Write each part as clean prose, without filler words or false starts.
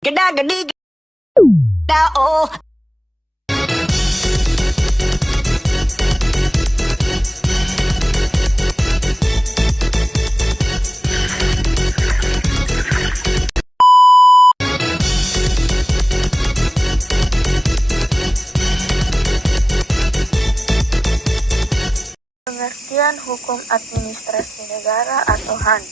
Geda gedi geda oh. Pengertian hukum administrasi negara atau HAN.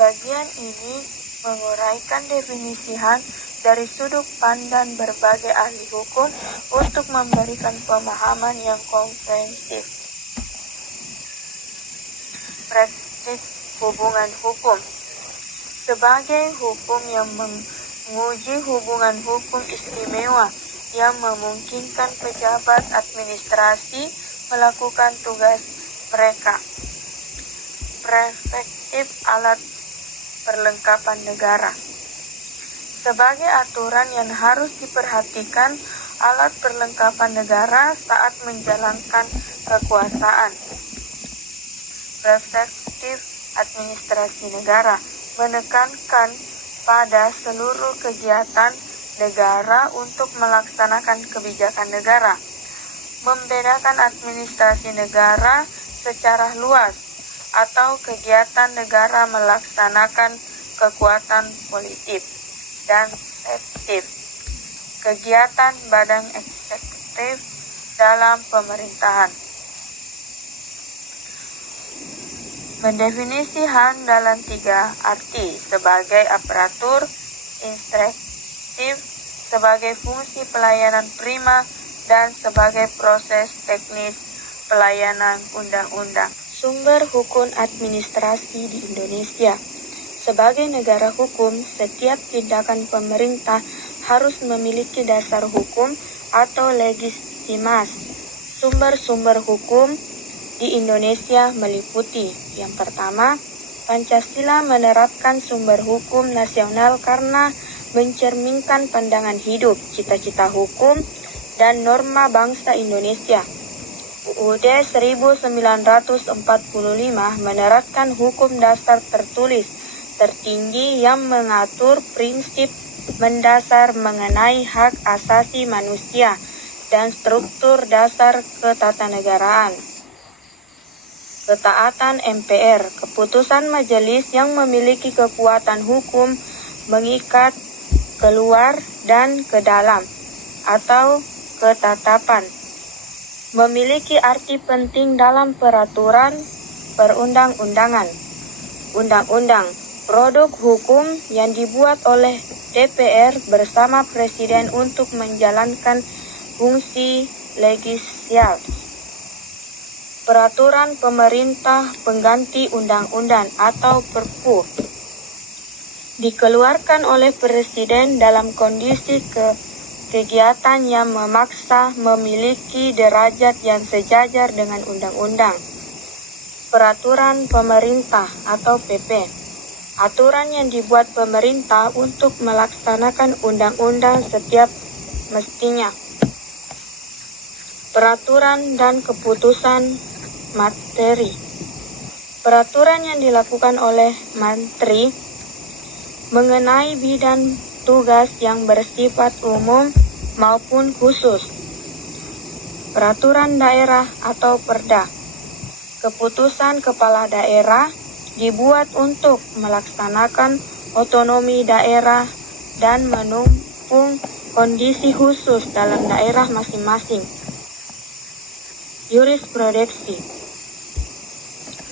Bagian ini menguraikan definisi HAN dari sudut pandang berbagai ahli hukum untuk memberikan pemahaman yang komprehensif. Praktik hubungan hukum. Sebagai hukum yang menguji hubungan hukum istimewa yang memungkinkan pejabat administrasi melakukan tugas mereka. Perspektif alat perlengkapan negara. Sebagai aturan yang harus diperhatikan alat perlengkapan negara saat menjalankan kekuasaan. Perspektif administrasi negara menekankan pada seluruh kegiatan negara untuk melaksanakan kebijakan negara. Membedakan administrasi negara secara luas atau kegiatan negara melaksanakan kekuatan politik dan eksekutif, kegiatan badan eksekutif dalam pemerintahan. Mendefinisi HAN dalam 3 arti: sebagai aparatur instruktif, sebagai fungsi pelayanan prima, dan sebagai proses teknis pelayanan undang-undang. Sumber hukum administrasi di Indonesia. Sebagai negara hukum, setiap tindakan pemerintah harus memiliki dasar hukum atau legitimasi. Sumber-sumber hukum di Indonesia meliputi: yang pertama, Pancasila menerapkan sumber hukum nasional karena mencerminkan pandangan hidup, cita-cita hukum, dan norma bangsa Indonesia. UUD 1945 menerapkan hukum dasar tertulis tertinggi yang mengatur prinsip mendasar mengenai hak asasi manusia dan struktur dasar ketatanegaraan. Ketaatan MPR, keputusan majelis yang memiliki kekuatan hukum mengikat keluar dan ke dalam atau ketetapan, memiliki arti penting dalam peraturan perundang-undangan. Undang-undang, produk hukum yang dibuat oleh DPR bersama Presiden untuk menjalankan fungsi legislatif. Peraturan pemerintah pengganti undang-undang atau Perpu dikeluarkan oleh Presiden dalam kondisi kegiatan yang memaksa memiliki derajat yang sejajar dengan undang-undang. Peraturan pemerintah atau PP, aturan yang dibuat pemerintah untuk melaksanakan undang-undang setiap mestinya. Peraturan dan keputusan materi. Peraturan yang dilakukan oleh Menteri mengenai bidang tugas yang bersifat umum maupun khusus. Peraturan daerah atau Perda. Keputusan kepala daerah dibuat untuk melaksanakan otonomi daerah dan menumpung kondisi khusus dalam daerah masing-masing. Jurisprudensi.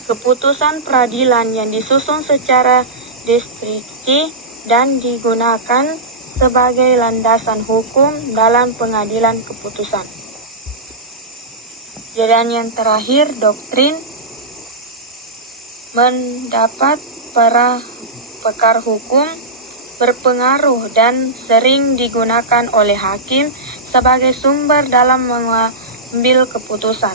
Keputusan peradilan yang disusun secara distriksi dan digunakan sebagai landasan hukum dalam pengambilan keputusan. Dan yang terakhir, doktrin. Mendapat para pakar hukum berpengaruh dan sering digunakan oleh hakim sebagai sumber dalam mengambil keputusan.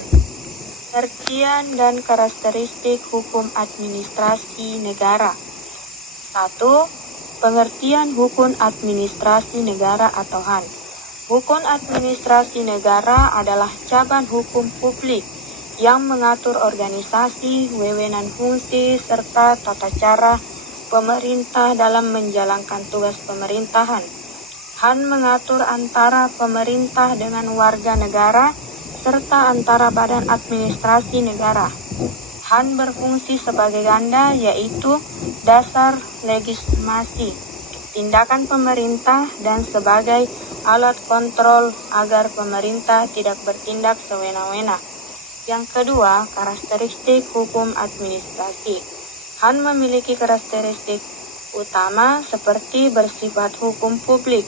Pengertian dan karakteristik hukum administrasi negara. 1. Pengertian hukum administrasi negara atau HAN. Hukum administrasi negara adalah cabang hukum publik yang mengatur organisasi, wewenang fungsi, serta tata cara pemerintah dalam menjalankan tugas pemerintahan. Han mengatur antara pemerintah dengan warga negara serta antara badan administrasi negara. Han berfungsi sebagai ganda, yaitu dasar legitimasi, tindakan pemerintah, dan sebagai alat kontrol agar pemerintah tidak bertindak sewenang-wenang. Yang kedua, karakteristik hukum administrasi. Han memiliki karakteristik utama seperti bersifat hukum publik,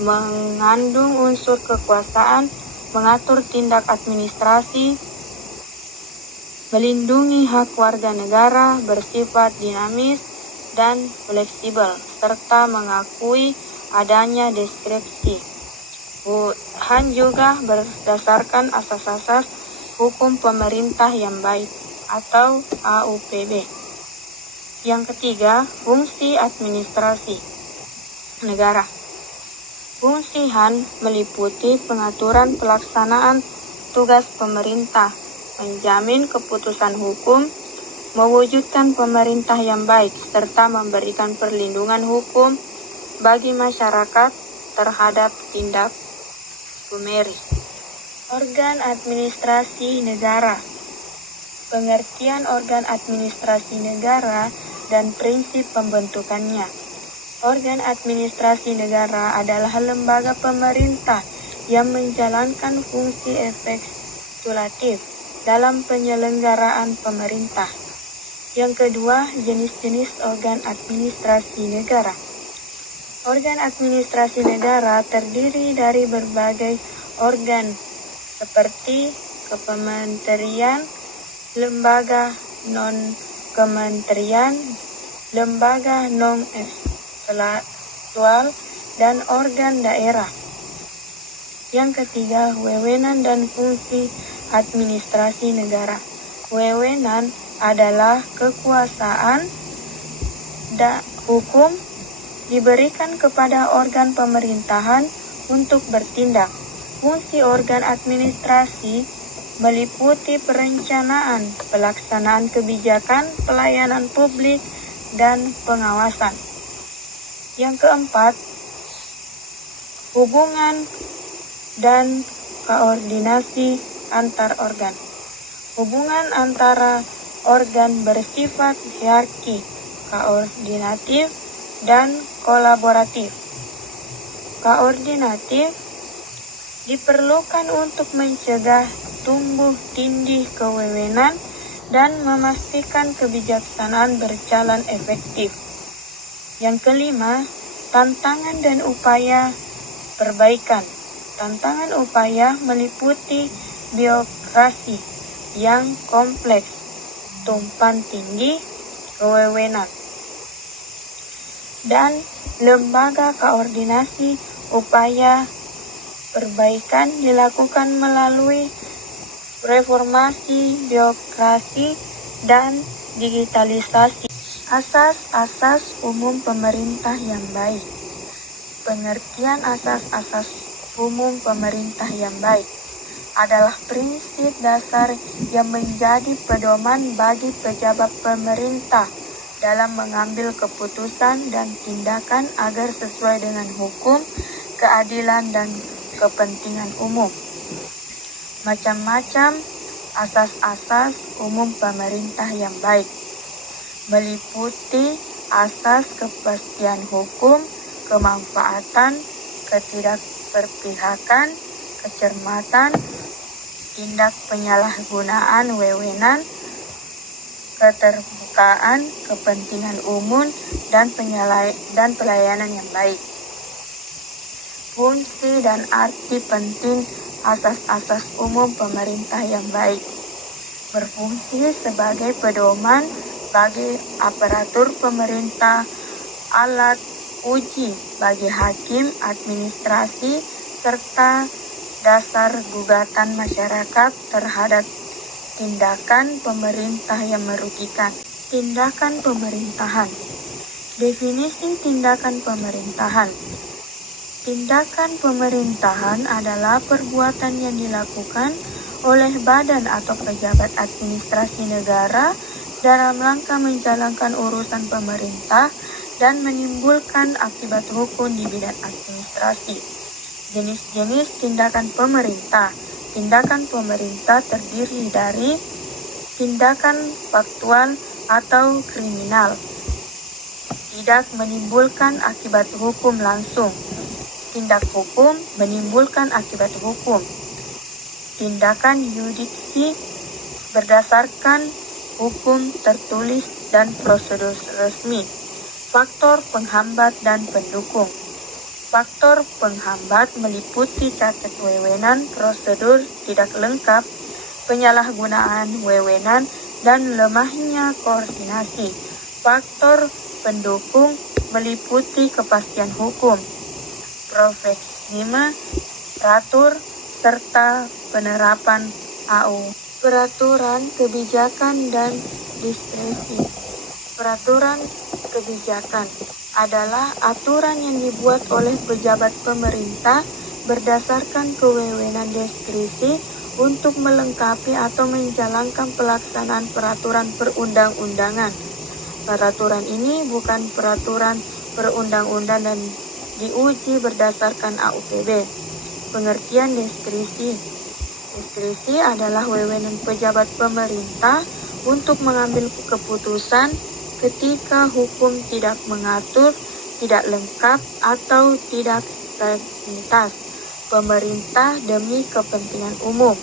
mengandung unsur kekuasaan, mengatur tindak administrasi, melindungi hak warga negara, bersifat dinamis dan fleksibel, serta mengakui adanya deskripsi. Han juga berdasarkan asas-asas hukum pemerintah yang baik atau AUPB. Yang ketiga, fungsi administrasi negara. Fungsi Han meliputi pengaturan pelaksanaan tugas pemerintah, menjamin keputusan hukum, mewujudkan pemerintah yang baik, serta memberikan perlindungan hukum bagi masyarakat terhadap tindak sumeris. Organ administrasi negara. Pengertian organ administrasi negara dan prinsip pembentukannya. Organ administrasi negara adalah lembaga pemerintah yang menjalankan fungsi eksekutif dalam penyelenggaraan pemerintah. Yang kedua, jenis-jenis organ administrasi negara. Organ administrasi negara terdiri dari berbagai organ seperti kementerian, lembaga non-kementerian, lembaga non-intelektual, dan organ daerah. Yang ketiga, wewenang dan fungsi administrasi negara. Wewenang adalah kekuasaan hukum diberikan kepada organ pemerintahan untuk bertindak. Fungsi organ administrasi meliputi perencanaan, pelaksanaan kebijakan, pelayanan publik, dan pengawasan. Yang keempat, hubungan dan koordinasi antar organ. Hubungan antara organ bersifat hierarki, koordinatif, dan kolaboratif. Koordinatif diperlukan untuk mencegah tumbuh tindih kewewenang dan memastikan kebijaksanaan berjalan efektif. Yang kelima, tantangan dan upaya perbaikan. Tantangan upaya meliputi birokrasi yang kompleks, tumpang tindih kewewenang, dan lembaga koordinasi. Upaya perbaikan dilakukan melalui reformasi birokrasi dan digitalisasi. Asas-asas umum pemerintah yang baik. Pengertian asas-asas umum pemerintah yang baik adalah prinsip dasar yang menjadi pedoman bagi pejabat pemerintah dalam mengambil keputusan dan tindakan agar sesuai dengan hukum, keadilan, dan kepentingan umum. Macam-macam asas-asas umum pemerintah yang baik meliputi asas kepastian hukum, kemanfaatan, ketidakberpihakan, kecermatan, tindak penyalahgunaan wewenang, keterbukaan, kepentingan umum, dan pelayanan yang baik. Fungsi dan arti penting asas-asas umum pemerintah yang baik. Berfungsi sebagai pedoman bagi aparatur pemerintah, alat uji bagi hakim, administrasi, serta dasar gugatan masyarakat terhadap tindakan pemerintah yang merugikan. Tindakan pemerintahan. Definisi tindakan pemerintahan. Tindakan pemerintahan adalah perbuatan yang dilakukan oleh badan atau pejabat administrasi negara dalam rangka menjalankan urusan pemerintah dan menimbulkan akibat hukum di bidang administrasi. Jenis-jenis tindakan pemerintah. Tindakan pemerintah terdiri dari tindakan faktual atau kriminal, tidak menimbulkan akibat hukum langsung. Tindak hukum menimbulkan akibat hukum. Tindakan yudiksi berdasarkan hukum tertulis dan prosedur resmi. Faktor penghambat dan pendukung. Faktor penghambat meliputi cacat wewenang, prosedur tidak lengkap, penyalahgunaan wewenang, dan lemahnya koordinasi. Faktor pendukung meliputi kepastian hukum, profesionalisme, teratur, serta penerapan AU. Peraturan kebijakan dan diskresi. Peraturan kebijakan adalah aturan yang dibuat oleh pejabat pemerintah berdasarkan kewenangan diskresi untuk melengkapi atau menjalankan pelaksanaan peraturan perundang-undangan. Peraturan ini bukan peraturan perundang-undangan dan diuji berdasarkan AUPB. Pengertian diskresi. Diskresi adalah wewenang pejabat pemerintah untuk mengambil keputusan ketika hukum tidak mengatur, tidak lengkap, atau tidak terlintas pemerintah demi kepentingan umum.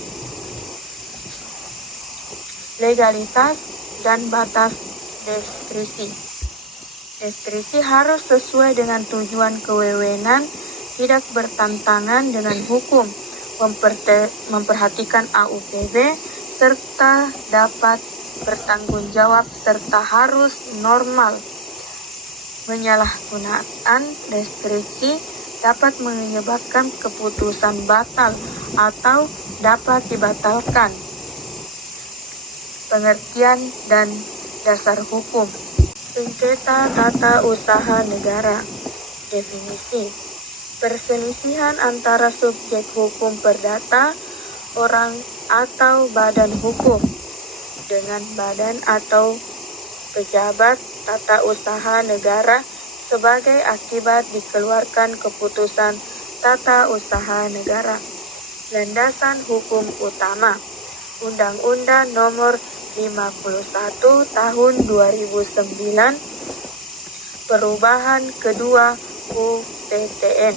Legalitas dan batas diskresi. Diskresi harus sesuai dengan tujuan kewenangan, tidak bertentangan dengan hukum, memperhatikan AUPB, serta dapat bertanggung jawab serta harus normal. Menyalahgunakan diskresi dapat menyebabkan keputusan batal atau dapat dibatalkan. Pengertian dan dasar hukum. Sengketa tata usaha negara. Definisi. Perselisihan antara subjek hukum perdata, orang atau badan hukum, dengan badan atau pejabat tata usaha negara sebagai akibat dikeluarkan keputusan tata usaha negara. Landasan hukum utama. Undang-Undang Nomor 51 Tahun 2009, Perubahan Kedua UPTN.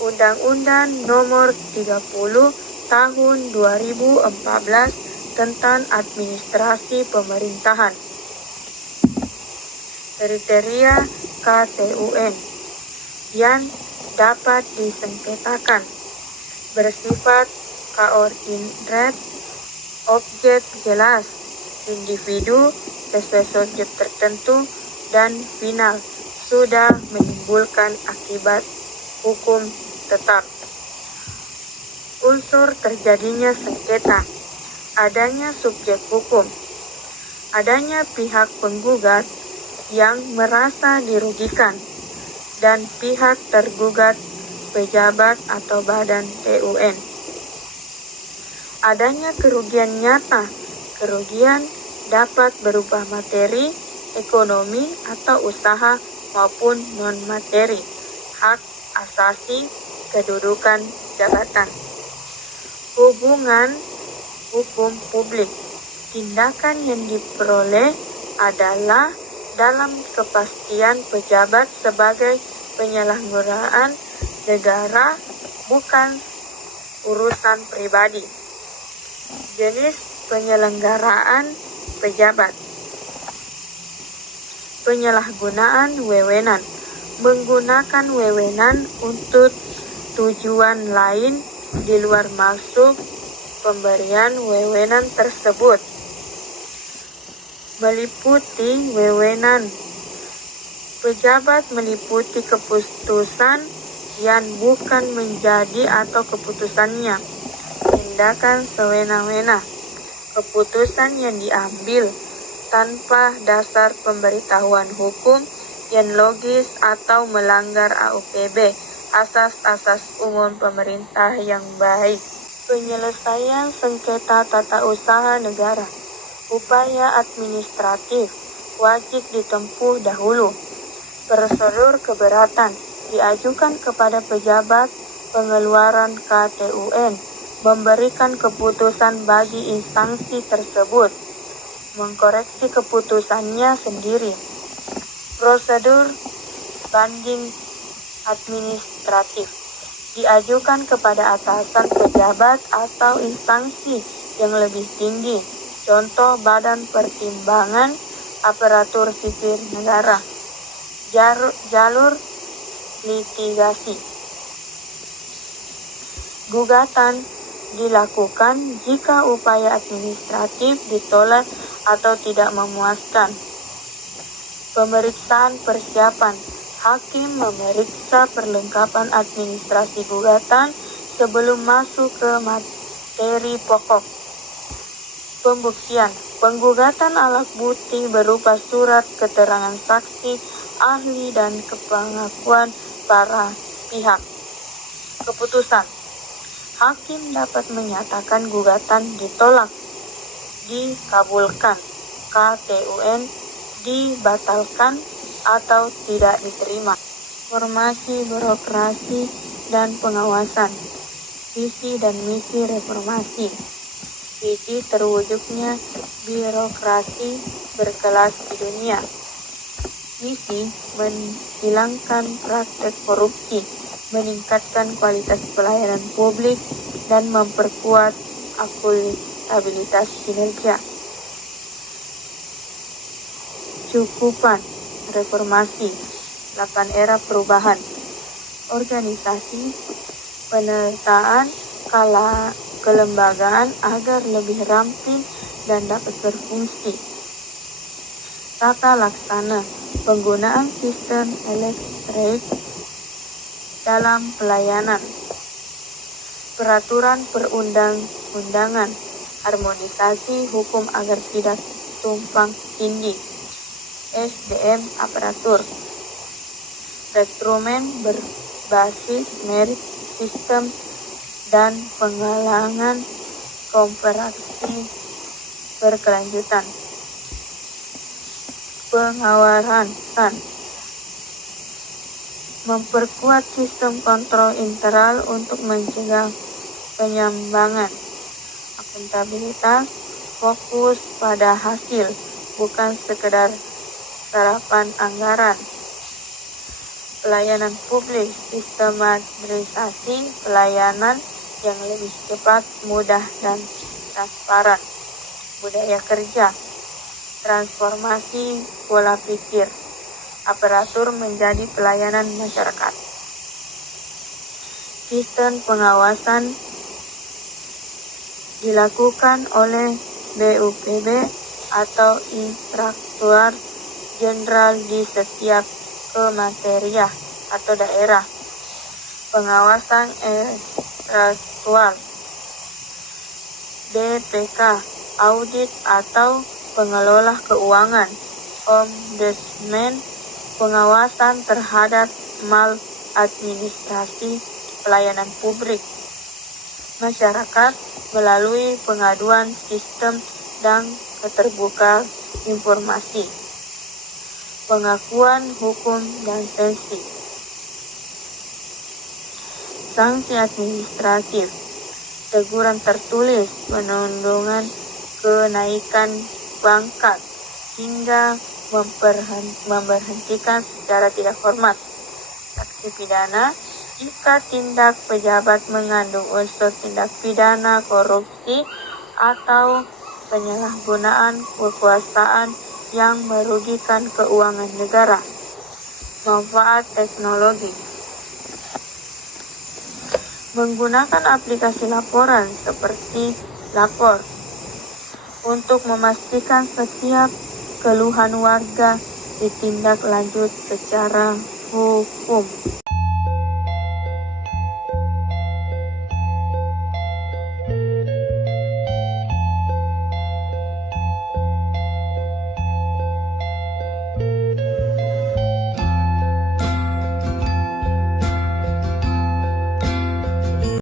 Undang-Undang Nomor 30 Tahun 2014 tentang administrasi pemerintahan. Kriteria KTUN yang dapat disengketakan bersifat koordinat, objek jelas, individu sesuai subjek tertentu, dan final sudah menimbulkan akibat hukum tetap. Unsur terjadinya sengketa. Adanya subjek hukum, adanya pihak penggugat yang merasa dirugikan, dan pihak tergugat pejabat atau badan TUN. Adanya kerugian nyata. Kerugian dapat berupa materi, ekonomi, atau usaha maupun non-materi, hak asasi, kedudukan jabatan. Hubungan hukum publik. Tindakan yang diperoleh adalah dalam kepastian pejabat sebagai penyelenggaraan negara, bukan urusan pribadi. Jenis penyelenggaraan pejabat. Penyalahgunaan wewenang. Menggunakan wewenang untuk tujuan lain di luar maksud pemberian wewenang tersebut. Meliputi wewenang. Pejabat meliputi keputusan yang bukan menjadi atau keputusannya. Tindakan sewenang-wenang. Keputusan yang diambil tanpa dasar pemberitahuan hukum yang logis atau melanggar AUPB, asas-asas umum pemerintah yang baik. Penyelesaian sengketa tata usaha negara. Upaya administratif wajib ditempuh dahulu. Prosedur keberatan diajukan kepada pejabat pengeluaran KTUN, memberikan keputusan bagi instansi tersebut, mengkoreksi keputusannya sendiri. Prosedur banding administratif diajukan kepada atasan pejabat atau instansi yang lebih tinggi, contoh Badan Pertimbangan Aparatur Sipil Negara. Jalur litigasi. Gugatan dilakukan jika upaya administratif ditolak atau tidak memuaskan. Pemeriksaan persiapan. Hakim memeriksa perlengkapan administrasi gugatan sebelum masuk ke materi pokok. Pembuktian. Penggugatan alat bukti berupa surat keterangan saksi, ahli, dan pengakuan para pihak. Keputusan. Hakim dapat menyatakan gugatan ditolak, dikabulkan, KTUN dibatalkan, atau tidak diterima. Reformasi birokrasi dan pengawasan. Visi dan misi reformasi. Visi terwujudnya birokrasi berkelas di dunia. Misi menghilangkan praktek korupsi, meningkatkan kualitas pelayanan publik, dan memperkuat akuntabilitas kinerja. Cukupan reformasi, 8 era perubahan, organisasi, penataan, kelembagaan agar lebih ramping dan dapat berfungsi. Tata laksana, penggunaan sistem elektronik dalam pelayanan. Peraturan perundang-undangan, harmonisasi hukum agar tidak tumpang tindih. SDM aparatur. Rekrutmen berbasis merit sistem dan penggalangan komparasi berkelanjutan. Pengawasan. Memperkuat sistem kontrol internal untuk mencegah penyimpangan. Akuntabilitas fokus pada hasil, bukan sekedar serapan anggaran. Pelayanan publik, sistematisasi pelayanan yang lebih cepat, mudah, dan transparan. Budaya kerja, transformasi pola pikir, aparatur menjadi pelayanan masyarakat. Sistem pengawasan dilakukan oleh BUPB atau Inspektorat Jenderal di setiap kementerian atau daerah. Pengawasan ekstraktual, BPK, audit atau pengelola keuangan. Ombudsman, pengawasan terhadap maladministrasi pelayanan publik. Masyarakat melalui pengaduan sistem dan keterbukaan informasi. Pengakuan hukum dan sanksi. Sanksi administratif, teguran tertulis, penundungan kenaikan pangkat, hingga memberhentikan secara tidak hormat. Sanksi pidana, jika tindak pejabat mengandung unsur tindak pidana korupsi atau penyalahgunaan kekuasaan yang merugikan keuangan negara. Manfaat teknologi. Menggunakan aplikasi laporan seperti Lapor untuk memastikan setiap keluhan warga ditindaklanjut secara hukum.